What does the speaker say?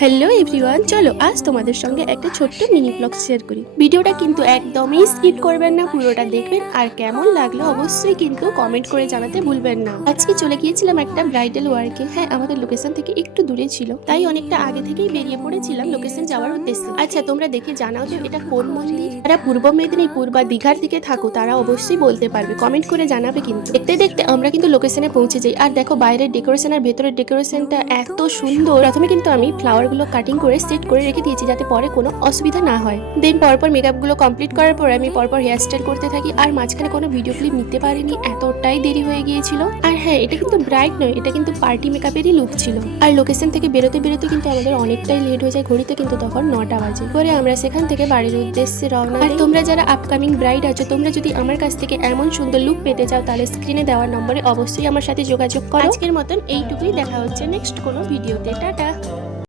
Hello everyone, চলো আজ তোমাদের সঙ্গে একটা ছোট্ট মিনি ব্লগ শেয়ার করি। ভিডিওটা কিন্তু একদমই স্কিপ করবেন না, পুরোটা দেখবেন। আর কেমন লাগলো অবশ্যই কিন্তু কমেন্ট করে জানাতে ভুলবেন না। আজকে চলে গিয়েছিলাম একটা ব্রাইডাল ওয়ার্কে। হ্যাঁ, আমাদের লোকেশন থেকে একটু দূরে ছিল, তাই অনেকটা আগে থেকেই বেরিয়ে পড়েছিলাম লোকেশন যাওয়ার উদ্দেশ্যে। আচ্ছা, তোমরা দেখে জানাও তো এটা কোন মন্দির। যারা পূর্ব মেদিনীপুর বা দীঘার দিকে থাকো তারা অবশ্যই বলতে পারবে, কমেন্ট করে জানাবে। কিন্তু দেখতে দেখতে আমরা কিন্তু লোকেশনে পৌঁছে যাই। আর দেখো বাইরের ডেকোরেশন আর ভেতরের ডেকোরেশনটা এত সুন্দর। প্রথমে কিন্তু আমি ফ্লাওয়ার গুলো কাটিং করে সেট করে রেখে দিয়েছি যাতে পরে কোনো অসুবিধা না হয়। দেন পরপর মেকআপ গুলো কমপ্লিট করার পর আমি পরপর হেয়ার স্টাইল করতে থাকি। আর মাঝখানে কোনো ভিডিও ক্লিপ নিতে পারিনি, এতটাই দেরি হয়ে গিয়েছিল। আর হ্যাঁ, এটা কিন্তু ব্রাইড নয়, এটা কিন্তু পার্টি মেকআপেরই লুক ছিল। আর লোকেশন থেকে বেরোতে বেরোতে কিন্তু আমাদের অনেকটাই লেট হয়ে যায়, ঘড়িতে কিন্তু তখন 9টা বাজে। পরে আমরা সেখান থেকে বাড়ির উদ্দেশ্যে রওনা। আর তোমরা যারা আপকামিং ব্রাইড আছো, তোমরা যদি আমার কাছ থেকে এমন সুন্দর লুক পেতে চাও তাহলে স্ক্রিনে দেওয়া নম্বরে অবশ্যই আমার সাথে যোগাযোগ করো। আজকের মতন এইটুকুই, দেখা হচ্ছে নেক্সট কোনো ভিডিওতে। টাটা।